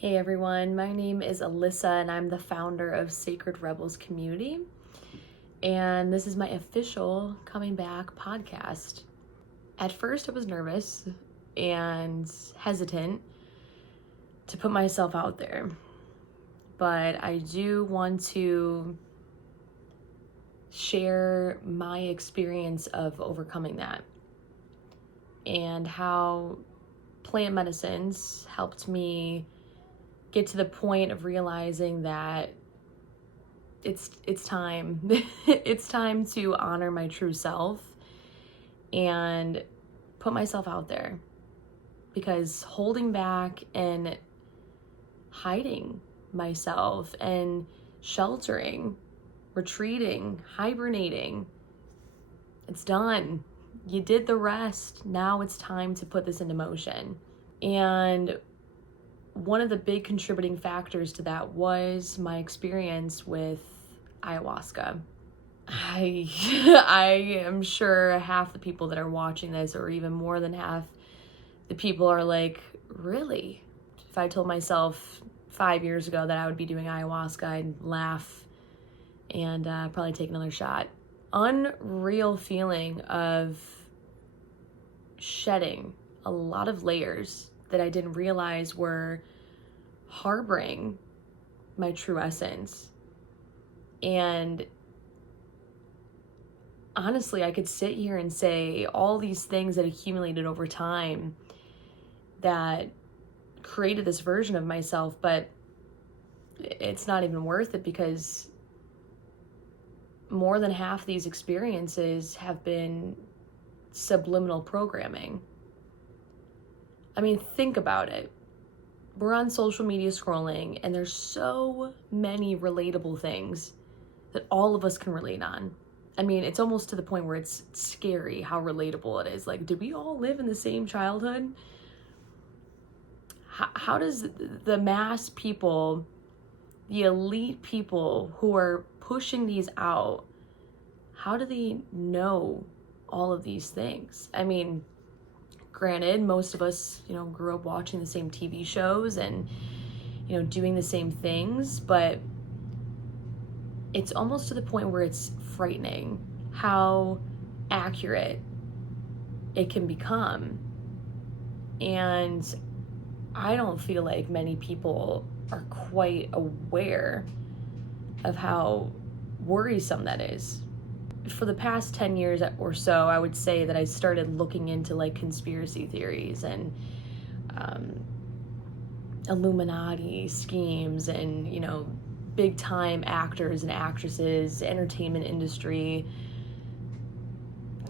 Hey everyone, my name is Alyssa and I'm the founder of Sacred Rebels Community. And this is my official coming back podcast. At first I was nervous and hesitant to put myself out there, but I do want to share my experience of overcoming that and how plant medicines helped me get to the point of realizing that it's time. It's time to honor my true self and put myself out there, because holding back and hiding myself and sheltering, retreating, hibernating, it's done. You did the rest. Now it's time to put this into motion. And one of the big contributing factors to that was my experience with ayahuasca. I am sure half the people that are watching this, or even more than half the people, are like, really? If I told myself 5 years ago that I would be doing ayahuasca, I'd laugh and probably take another shot. Unreal feeling of shedding a lot of layers that I didn't realize were harboring my true essence. And honestly, I could sit here and say all these things that accumulated over time that created this version of myself, but it's not even worth it, because more than half these experiences have been subliminal programming. I mean, think about it. We're on social media scrolling, and there's so many relatable things that all of us can relate on. I mean, it's almost to the point where it's scary how relatable it is. Like, did we all live in the same childhood? How does the mass people, the elite people who are pushing these out, how do they know all of these things? I mean, granted, most of us, grew up watching the same TV shows and, doing the same things, but it's almost to the point where it's frightening how accurate it can become. And I don't feel like many people are quite aware of how worrisome that is. For the past 10 years or so, I would say that I started looking into like conspiracy theories and Illuminati schemes and, big time actors and actresses, entertainment industry,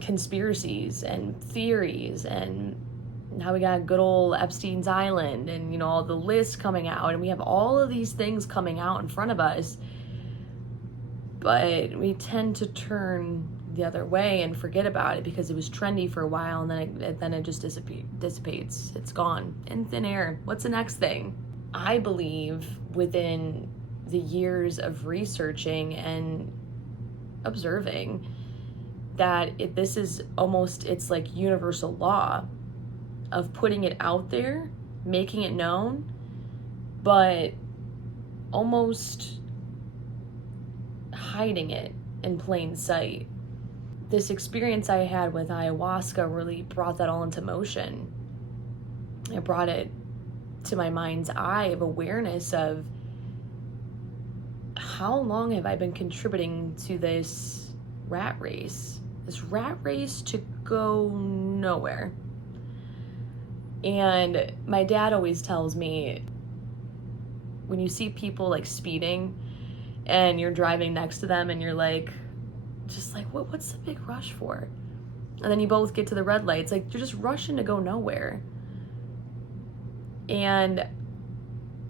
conspiracies and theories, and how we got good old Epstein's Island and, all the lists coming out, and we have all of these things coming out in front of us. But we tend to turn the other way and forget about it because it was trendy for a while, and then it just dissipates. It's gone in thin air. What's the next thing? I believe within the years of researching and observing that this is almost, it's like universal law of putting it out there, making it known, but almost hiding it in plain sight. This experience I had with ayahuasca really brought that all into motion. It brought it to my mind's eye of awareness of how long have I been contributing to this rat race to go nowhere. And my dad always tells me, when you see people like speeding and you're driving next to them and you're like, just like, what's the big rush for? And then you both get to the red lights, like you're just rushing to go nowhere. And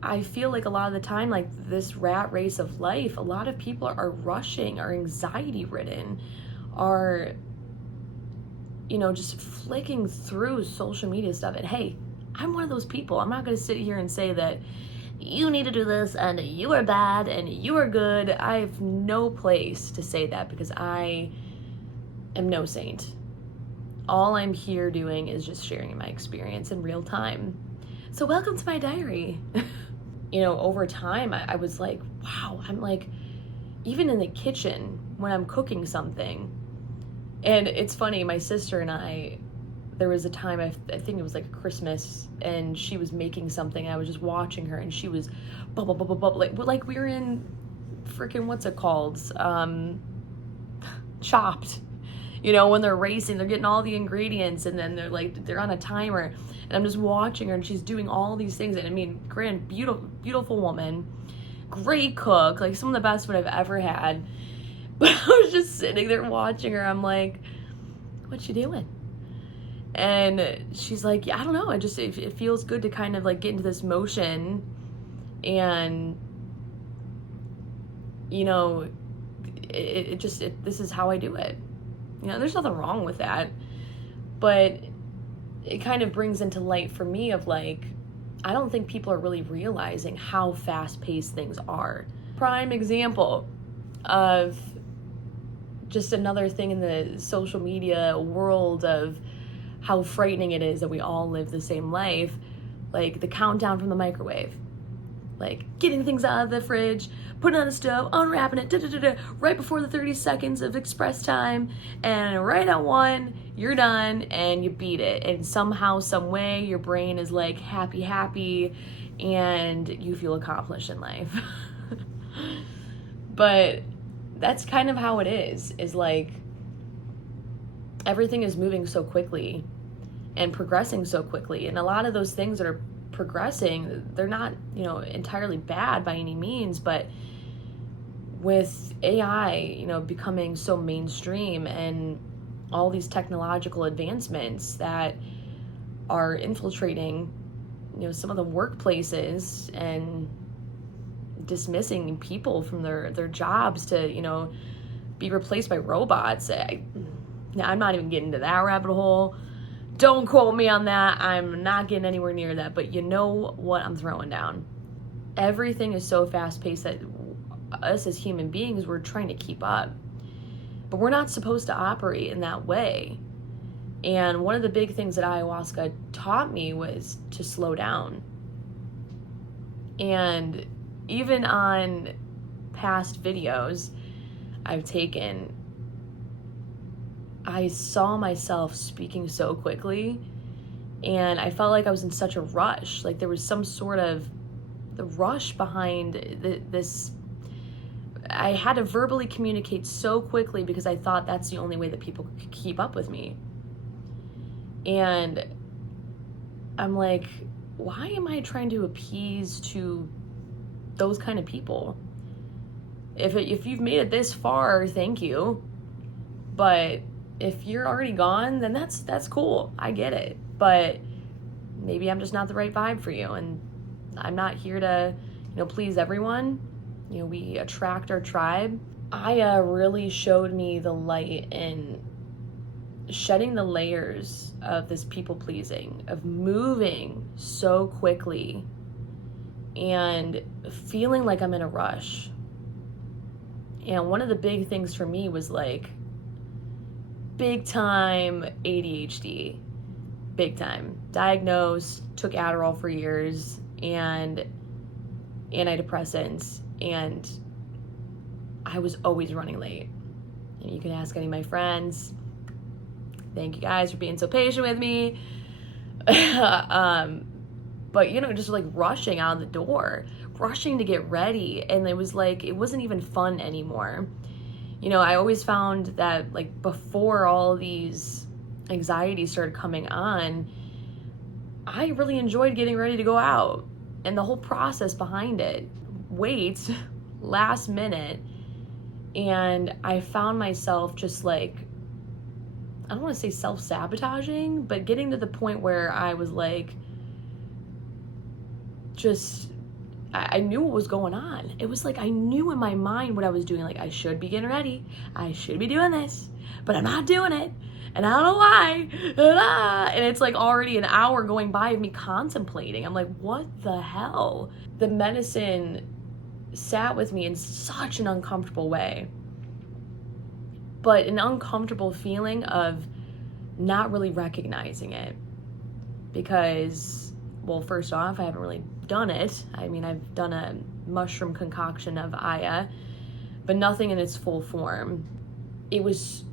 I feel like a lot of the time, like this rat race of life, a lot of people are rushing, are anxiety ridden, are, just flicking through social media stuff. And hey, I'm one of those people. I'm not going to sit here and say that you need to do this and you are bad and you are good. I have no place to say that, because I am no saint. All I'm here doing is just sharing my experience in real time. So welcome to my diary. over time, I was like, wow, I'm like, even in the kitchen when I'm cooking something. And it's funny, my sister and I, there was a time, I think it was like Christmas, and she was making something. I was just watching her, and she was bubble, bubble, bubble, like we were in freaking, what's it called? Chopped. When they're racing, they're getting all the ingredients, and then they're on a timer, and I'm just watching her, and she's doing all these things. And I mean, beautiful, beautiful woman, great cook, like some of the best food I've ever had. But I was just sitting there watching her. I'm like, what you doing? And she's like, yeah, I don't know. It feels good to kind of like get into this motion, and this is how I do it. There's nothing wrong with that, but it kind of brings into light for me of like, I don't think people are really realizing how fast-paced things are. Prime example of just another thing in the social media world of how frightening it is that we all live the same life, like the countdown from the microwave, like getting things out of the fridge, putting it on the stove, unwrapping it, right before the 30 seconds of express time, and right at 1, you're done, and you beat it. And somehow, some way, your brain is like happy, and you feel accomplished in life. But that's kind of how it is like everything is moving so quickly and progressing so quickly. And a lot of those things that are progressing, they're not, entirely bad by any means, but with AI, becoming so mainstream and all these technological advancements that are infiltrating, some of the workplaces and dismissing people from their jobs to, be replaced by robots. I'm not even getting into that rabbit hole. Don't quote me on that. I'm not getting anywhere near that. But you know what I'm throwing down. Everything is so fast-paced that us as human beings, we're trying to keep up. But we're not supposed to operate in that way. And one of the big things that ayahuasca taught me was to slow down. And even on past videos I've taken, I saw myself speaking so quickly, and I felt like I was in such a rush. Like there was some sort of the rush behind this. I had to verbally communicate so quickly because I thought that's the only way that people could keep up with me. And I'm like, why am I trying to appease to those kind of people? If you've made it this far, thank you. But if you're already gone, then that's cool. I get it. But maybe I'm just not the right vibe for you. And I'm not here to, please everyone. We attract our tribe. Aya really showed me the light in shedding the layers of this people pleasing, of moving so quickly and feeling like I'm in a rush. And one of the big things for me was like big time ADHD, big time. Diagnosed, took Adderall for years and antidepressants, and I was always running late. You can ask any of my friends. Thank you guys for being so patient with me. But just like rushing out the door, rushing to get ready, and it was like it wasn't even fun anymore. I always found that like before all these anxieties started coming on, I really enjoyed getting ready to go out and the whole process behind it. Wait, last minute, and I found myself just like, I don't want to say self-sabotaging, but getting to the point where I was like, I knew what was going on. It was like I knew in my mind what I was doing. Like, I should be getting ready. I should be doing this, but I'm not doing it. And I don't know why. And it's like already an hour going by of me contemplating. I'm like, what the hell? The medicine sat with me in such an uncomfortable way. But an uncomfortable feeling of not really recognizing it. Because, well, first off, I haven't really done it. I mean, I've done a mushroom concoction of Aya, but nothing in its full form. It was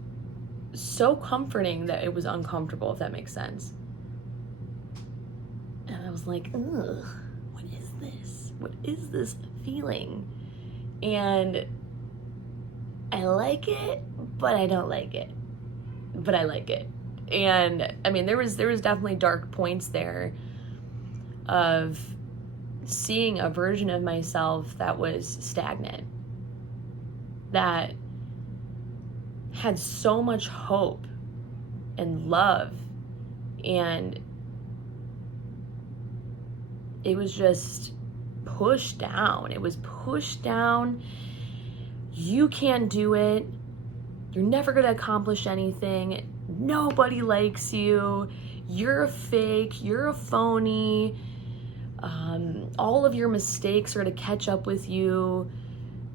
so comforting that it was uncomfortable, if that makes sense. And I was like, ugh, what is this? What is this feeling? And I like it, but I don't like it. But I like it. And I mean, there was definitely dark points there of seeing a version of myself that was stagnant, that had so much hope and love, and it was just pushed down. It was pushed down. You can't do it. You're never going to accomplish anything. Nobody likes you. You're a fake. You're a phony. All of your mistakes are to catch up with you.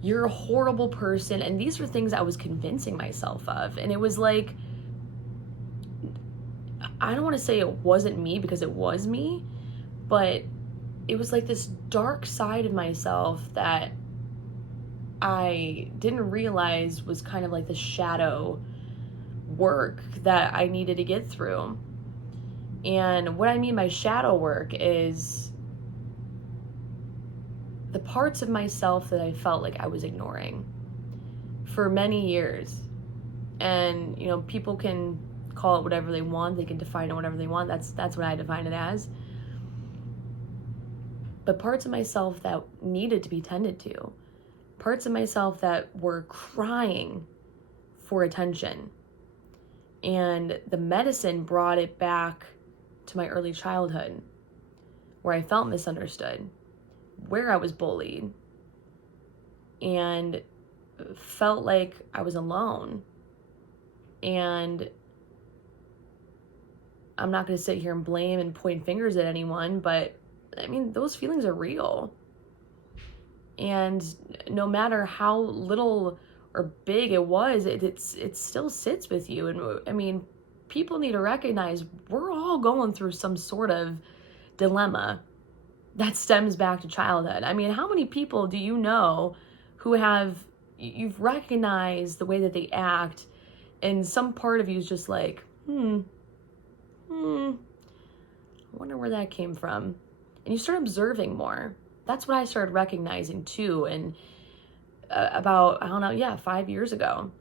You're a horrible person. And these were things I was convincing myself of. And it was like, I don't want to say it wasn't me, because it was me, but it was like this dark side of myself that I didn't realize was kind of like the shadow work that I needed to get through. And what I mean by shadow work is the parts of myself that I felt like I was ignoring for many years. And, you know, people can call it whatever they want. They can define it whatever they want. That's what I define it as. But parts of myself that needed to be tended to. Parts of myself that were crying for attention. And the medicine brought it back to my early childhood, where I felt misunderstood, where I was bullied, and felt like I was alone. And I'm not going to sit here and blame and point fingers at anyone, but I mean, those feelings are real. And no matter how little or big it was, it still sits with you. And I mean, people need to recognize we're all going through some sort of dilemma that stems back to childhood. I mean, how many people do you know who you've recognized the way that they act, and some part of you is just like, I wonder where that came from. And you start observing more. That's what I started recognizing too. And about, 5 years ago,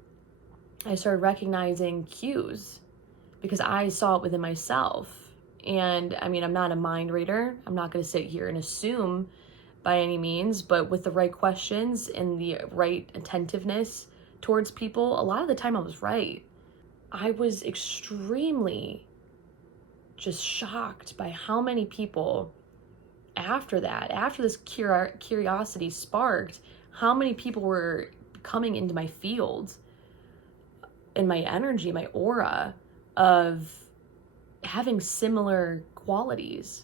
I started recognizing cues because I saw it within myself. And I mean, I'm not a mind reader. I'm not going to sit here and assume by any means, but with the right questions and the right attentiveness towards people, a lot of the time I was right. I was extremely just shocked by how many people after this curiosity sparked, how many people were coming into my field and my energy, my aura of having similar qualities.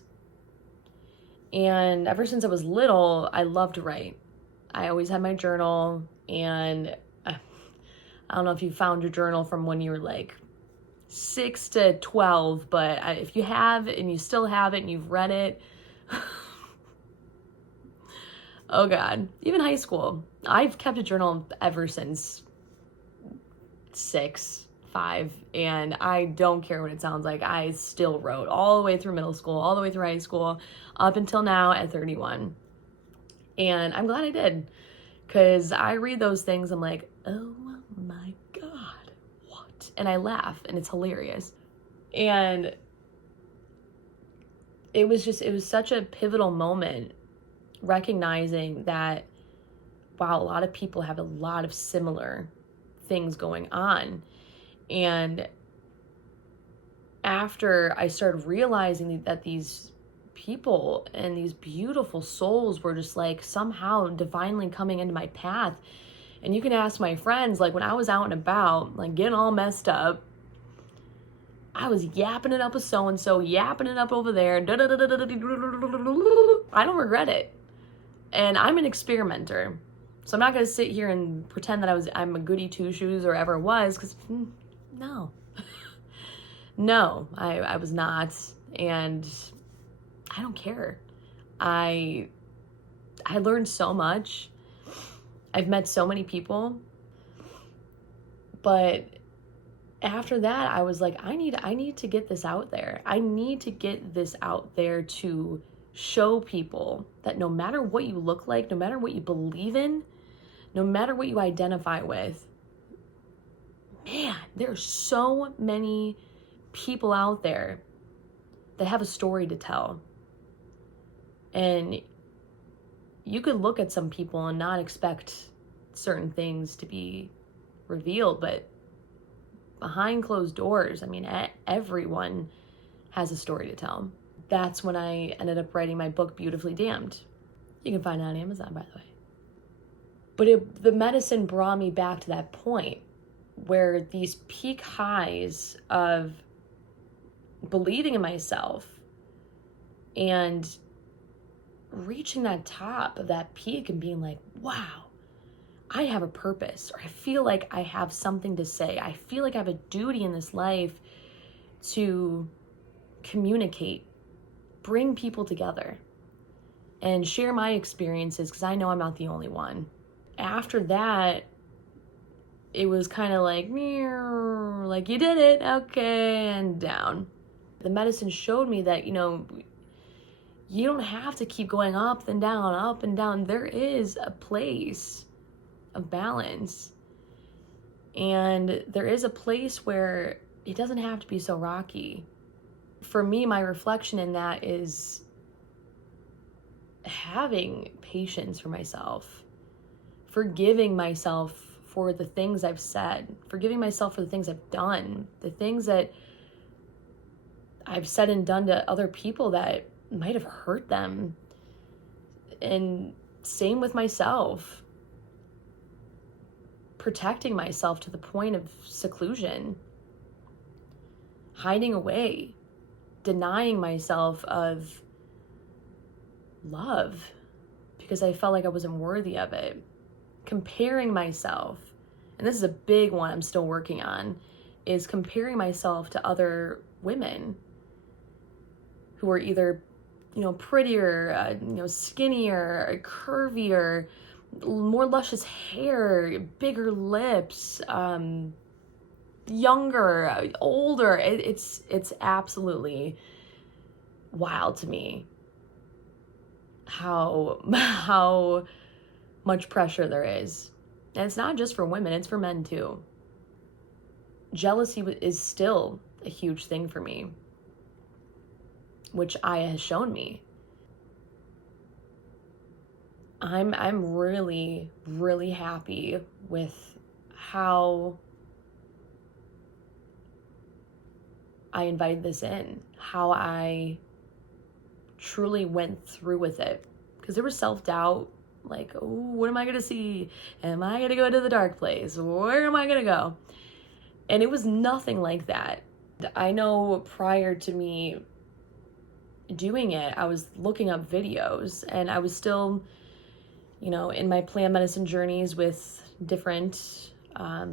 And ever since I was little, I loved to write. I always had my journal, and I don't know if you found your journal from when you were like 6 to 12, but if you have and you still have it and you've read it, oh God, even high school. I've kept a journal ever since 5, and I don't care what it sounds like. I still wrote all the way through middle school, all the way through high school, up until now at 31. And I'm glad I did, because I read those things, I'm like, oh my God, what? And I laugh, and it's hilarious. And it was such a pivotal moment, recognizing that, wow, a lot of people have a lot of similar things going on. And after I started realizing that these people and these beautiful souls were just like somehow divinely coming into my path. And you can ask my friends, like when I was out and about, like getting all messed up, I was yapping it up with so-and-so, yapping it up over there. I don't regret it. And I'm an experimenter. So I'm not going to sit here and pretend that I'm a goody two-shoes or ever was, because no. No, I was not. And I don't care. I learned so much. I've met so many people. But after that, I was like, I need to get this out there. I need to get this out there to show people that no matter what you look like, no matter what you believe in, no matter what you identify with, man, there are so many people out there that have a story to tell. And you could look at some people and not expect certain things to be revealed, but behind closed doors, I mean, everyone has a story to tell. That's when I ended up writing my book, Beautifully Damned. You can find it on Amazon, by the way. But the medicine brought me back to that point where these peak highs of believing in myself and reaching that top of that peak and being like, wow, I have a purpose, or I feel like I have something to say. I feel like I have a duty in this life to communicate, bring people together, and share my experiences, because I know I'm not the only one. After that, it was kind of like, you did it, okay, and down. The medicine showed me that, you don't have to keep going up and down, up and down. There is a place of balance. And there is a place where it doesn't have to be so rocky. For me, my reflection in that is having patience for myself, forgiving myself for the things I've said, forgiving myself for the things I've done, the things that I've said and done to other people that might have hurt them. And same with myself. Protecting myself to the point of seclusion, hiding away, denying myself of love because I felt like I wasn't worthy of it, comparing myself, and this is a big one I'm still working on, is comparing myself to other women who are either, prettier, skinnier, curvier, more luscious hair, bigger lips, younger, older. It's absolutely wild to me how much pressure there is. And it's not just for women, it's for men too. Jealousy is still a huge thing for me, which Aya has shown me. I'm really, really happy with how I invited this in, how I truly went through with it. Because there was self-doubt, like, oh, what am I going to see? Am I going to go to the dark place? Where am I going to go? And it was nothing like that. I know prior to me doing it, I was looking up videos, and I was still, in my plant medicine journeys with different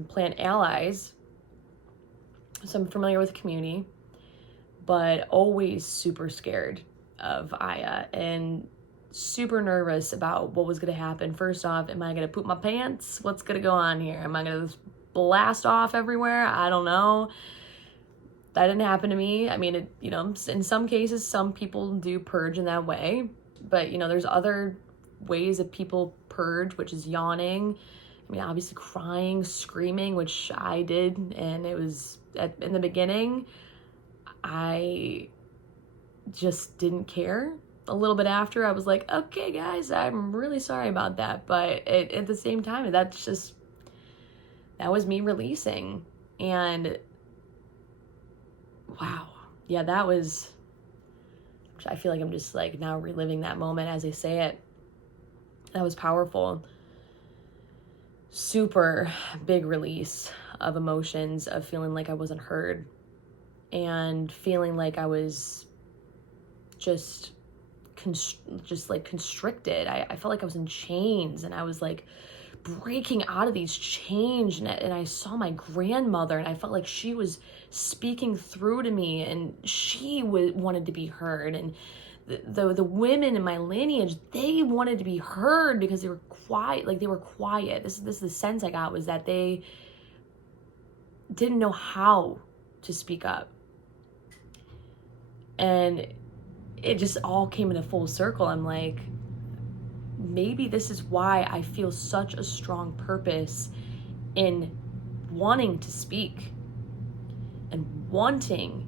plant allies. So I'm familiar with the community, but always super scared of Aya and super nervous about what was going to happen. First off, am I going to poop my pants? What's going to go on here? Am I going to blast off everywhere? I don't know. That didn't happen to me. I mean, in some cases, some people do purge in that way, but there's other ways that people purge, which is yawning. I mean, obviously crying, screaming, which I did, and it was in the beginning, I just didn't care. A little bit after, I was like, okay, guys, I'm really sorry about that. But at the same time, that was me releasing. And wow, yeah, I feel like I'm just like now reliving that moment as I say it. That was powerful. Super big release of emotions, of feeling like I wasn't heard and feeling like I was just constricted. I felt like I was in chains, and I was like breaking out of these chains, and I saw my grandmother, and I felt like she was speaking through to me, and she wanted to be heard, and the women in my lineage, they wanted to be heard because they were quiet. Like, they were quiet. This is the sense I got, was that they didn't know how to speak up. And it just all came in a full circle. I'm like, maybe this is why I feel such a strong purpose in wanting to speak and wanting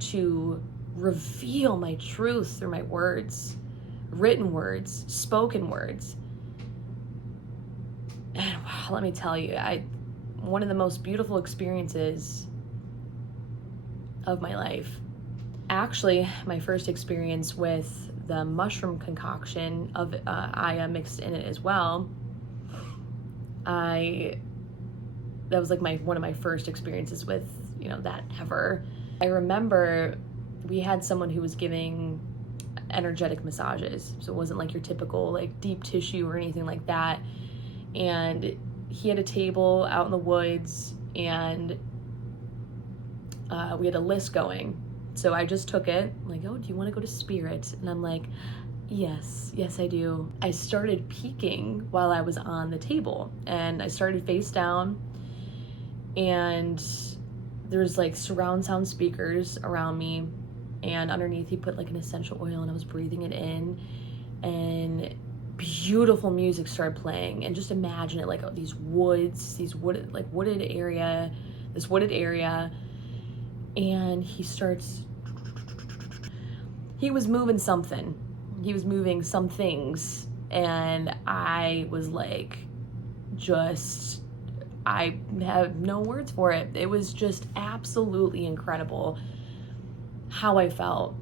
to reveal my truth through my words, written words, spoken words. And wow, let me tell you, one of the most beautiful experiences of my life, actually my first experience with the mushroom concoction of Aya mixed in it as well. That was like one of my first experiences with, that ever. I remember we had someone who was giving energetic massages. So it wasn't like your typical like deep tissue or anything like that. And he had a table out in the woods, and we had a list going. So I just took it, like, oh, do you want to go to Spirit? And I'm like, yes, I do. I started peeking while I was on the table, and I started face down, and there's like surround sound speakers around me, and underneath he put like an essential oil, and I was breathing it in, and beautiful music started playing. And just imagine it, like these woods, this wooded area, and he was moving something. He was moving some things, and I was like, I have no words for it. It was just absolutely incredible how I felt.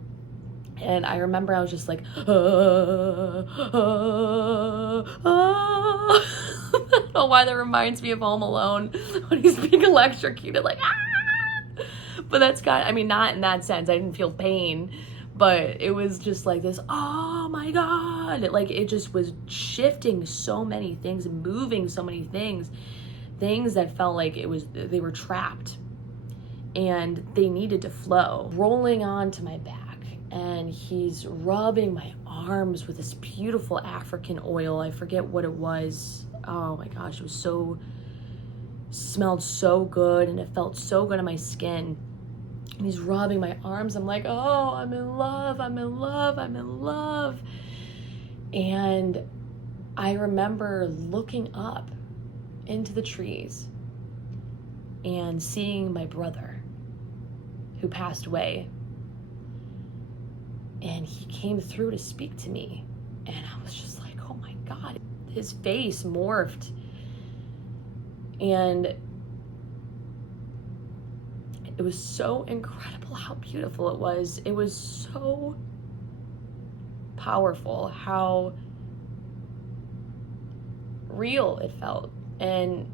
And I remember I was just like, I don't know why that reminds me of Home Alone when he's being electrocuted, like, ah! But not in that sense. I didn't feel pain, but it was just like this, oh my God. Like, it just was shifting so many things and moving so many things that felt like they were trapped and they needed to flow. Rolling onto my back, and he's rubbing my arms with this beautiful African oil. I forget what it was. Oh my gosh, it smelled so good, and it felt so good on my skin. And he's rubbing my arms. I'm like, oh, I'm in love. And I remember looking up into the trees and seeing my brother who passed away. And he came through to speak to me. And I was just like, oh my God. His face morphed. And it was so incredible how beautiful it was. It was so powerful how real it felt. And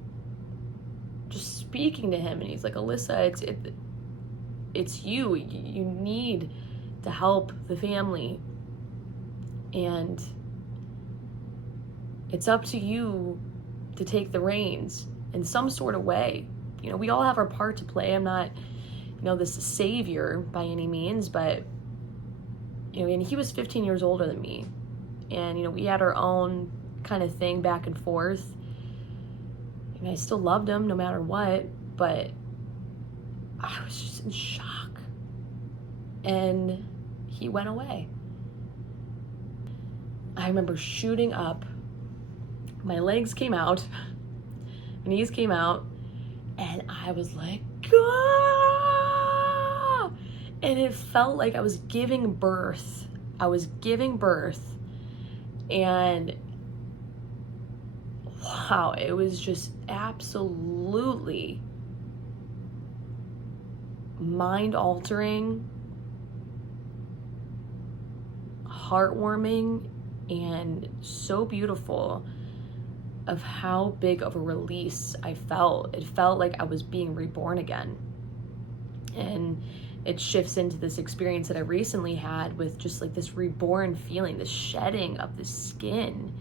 just speaking to him, and he's like, Alyssa, it's you. You need to help the family. And it's up to you to take the reins in some sort of way. We all have our part to play. I'm not, this savior by any means, but, and he was 15 years older than me. And, we had our own kind of thing back and forth. And I still loved him no matter what, but I was just in shock. And he went away. I remember shooting up. My legs came out. My knees came out. And I was like, ah! And it felt like I was giving birth. And wow, it was just absolutely mind-altering, heartwarming, and so beautiful of how big of a release I felt. It felt like I was being reborn again. And it shifts into this experience that I recently had with just like this reborn feeling, this shedding of the skin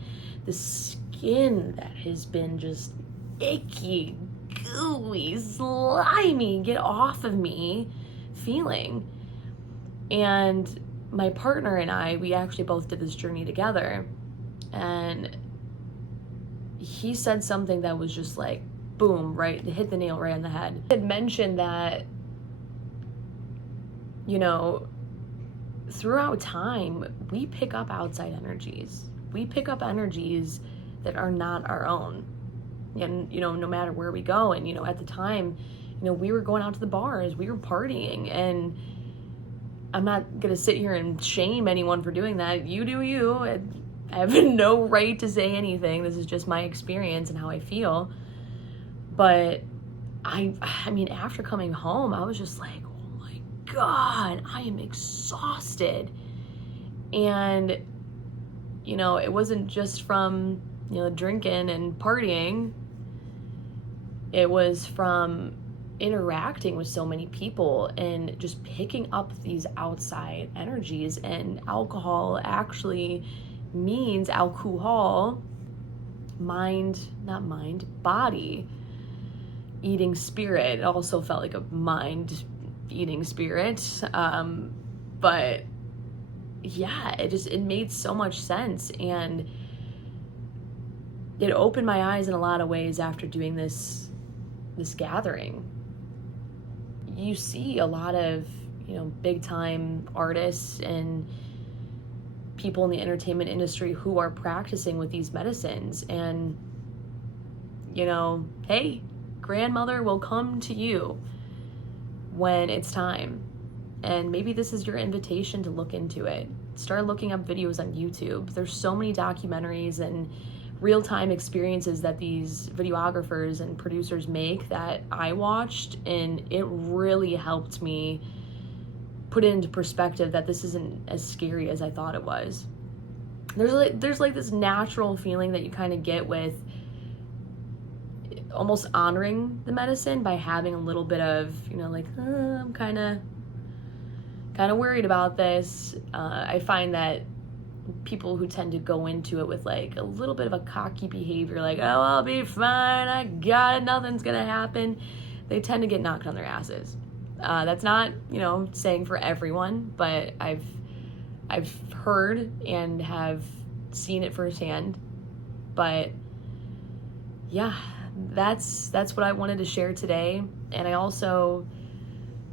that has been just icky, gooey, slimy, get off of me feeling. And my partner and I, we actually both did this journey together, and he said something that was just like, boom, right, hit the nail right on the head. He had mentioned that, you know, throughout time, we pick up outside energies. We pick up energies that are not our own. And, you know, no matter where we go. And, you know, at the time, you know, we were going out to the bars, we were partying, and I'm not going to sit here and shame anyone for doing that. You do you. I have no right to say anything. This is just my experience and how I feel. But I mean, after coming home, I was just like, oh my God, I am exhausted. And, you know, it wasn't just from, you know, drinking and partying. It was from interacting with so many people and just picking up these outside energies. And alcohol actually means alcohol, body eating spirit. It also felt like a mind eating spirit. But yeah, it made so much sense. And it opened my eyes in a lot of ways after doing this gathering. You see a lot of, you know, big time artists and people in the entertainment industry who are practicing with these medicines. And, you know, hey, grandmother will come to you when it's time. And maybe this is your invitation to look into it. Start looking up videos on YouTube. There's so many documentaries and real-time experiences that these videographers and producers make that I watched, and it really helped me put it into perspective that this isn't as scary as I thought it was. There's like this natural feeling that you kind of get with almost honoring the medicine by having a little bit of, you know, like, I'm kind of worried about this. I find that people who tend to go into it with like a little bit of a cocky behavior, like, oh, I'll be fine, I got it, nothing's gonna happen, they tend to get knocked on their asses. That's not, you know, saying for everyone, but I've heard and have seen it firsthand. But yeah, that's what I wanted to share today. And I also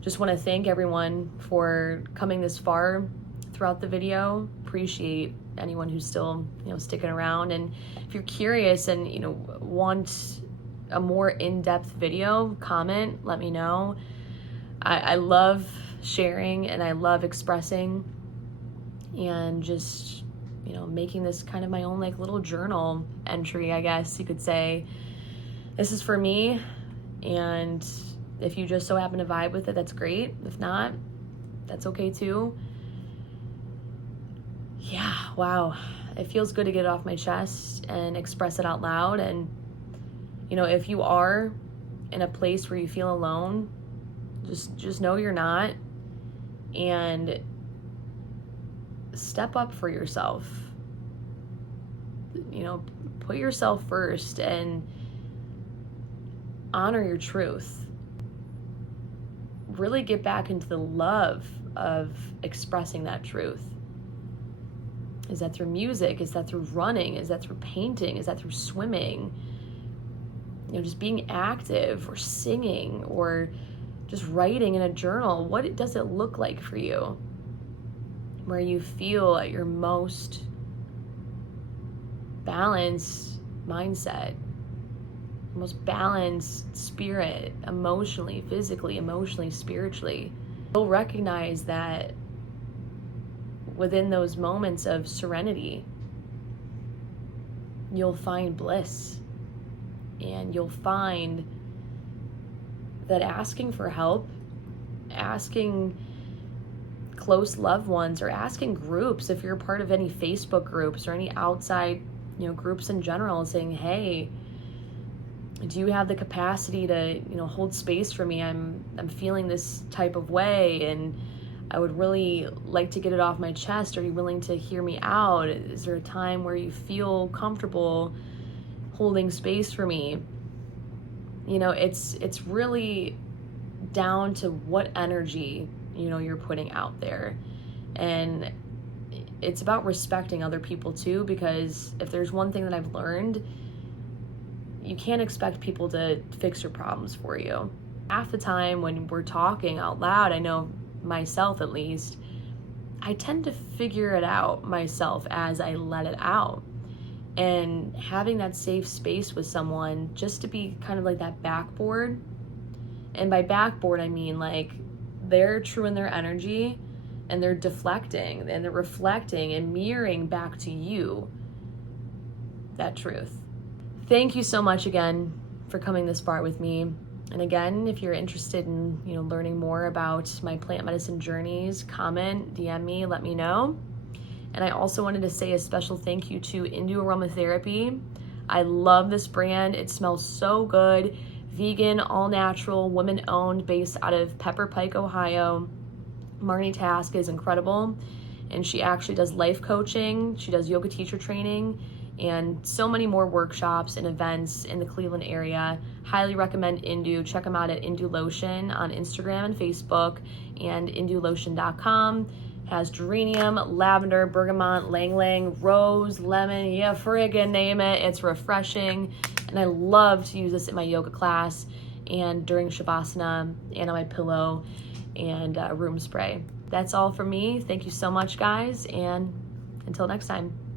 just want to thank everyone for coming this far throughout the video. Appreciate anyone who's still, you know, sticking around. And if you're curious and, you know, want a more in-depth video, comment, let me know. I love sharing and I love expressing and just, you know, making this kind of my own like little journal entry, I guess you could say. This is for me, and if you just so happen to vibe with it, that's great. If not, that's okay too. Yeah, wow. It feels good to get it off my chest and express it out loud. And, you know, if you are in a place where you feel alone, just know you're not, and step up for yourself. You know, put yourself first and honor your truth. Really get back into the love of expressing that truth. Is that through music? Is that through running? Is that through painting? Is that through swimming? You know, just being active or singing or just writing in a journal. What does it look like for you? Where you feel at your most balanced mindset, most balanced spirit, emotionally, physically, emotionally, spiritually. You'll recognize that within those moments of serenity, you'll find bliss, and you'll find that asking for help, asking close loved ones, or asking groups, if you're a part of any Facebook groups or any outside, you know, groups in general, saying, hey, do you have the capacity to, you know, hold space for me? I'm feeling this type of way, and I would really like to get it off my chest. Are you willing to hear me out? Is there a time where you feel comfortable holding space for me? You know, it's really down to what energy, you know, you're putting out there. And it's about respecting other people too, because if there's one thing that I've learned, you can't expect people to fix your problems for you. Half the time when we're talking out loud, I know myself at least, I tend to figure it out myself as I let it out. And having that safe space with someone just to be kind of like that backboard, and by backboard I mean like they're true in their energy and they're deflecting and they're reflecting and mirroring back to you that truth. Thank you so much again for coming this far with me. And again, if you're interested in, learning more about my plant medicine journeys, comment, DM me, let me know. And I also wanted to say a special thank you to Indu Aromatherapy. I love this brand. It smells so good. Vegan, all natural, women owned, based out of Pepper Pike, Ohio. Marnie Task is incredible. And she actually does life coaching. She does yoga teacher training and so many more workshops and events in the Cleveland area. Highly recommend Indu. Check them out at Indu Lotion on Instagram and Facebook, and indulotion.com. Has geranium, lavender, bergamot, lang lang, rose, lemon, yeah, friggin' name it. It's refreshing, and I love to use this in my yoga class and during Shavasana and on my pillow and room spray. That's all from me. Thank you so much, guys, and until next time.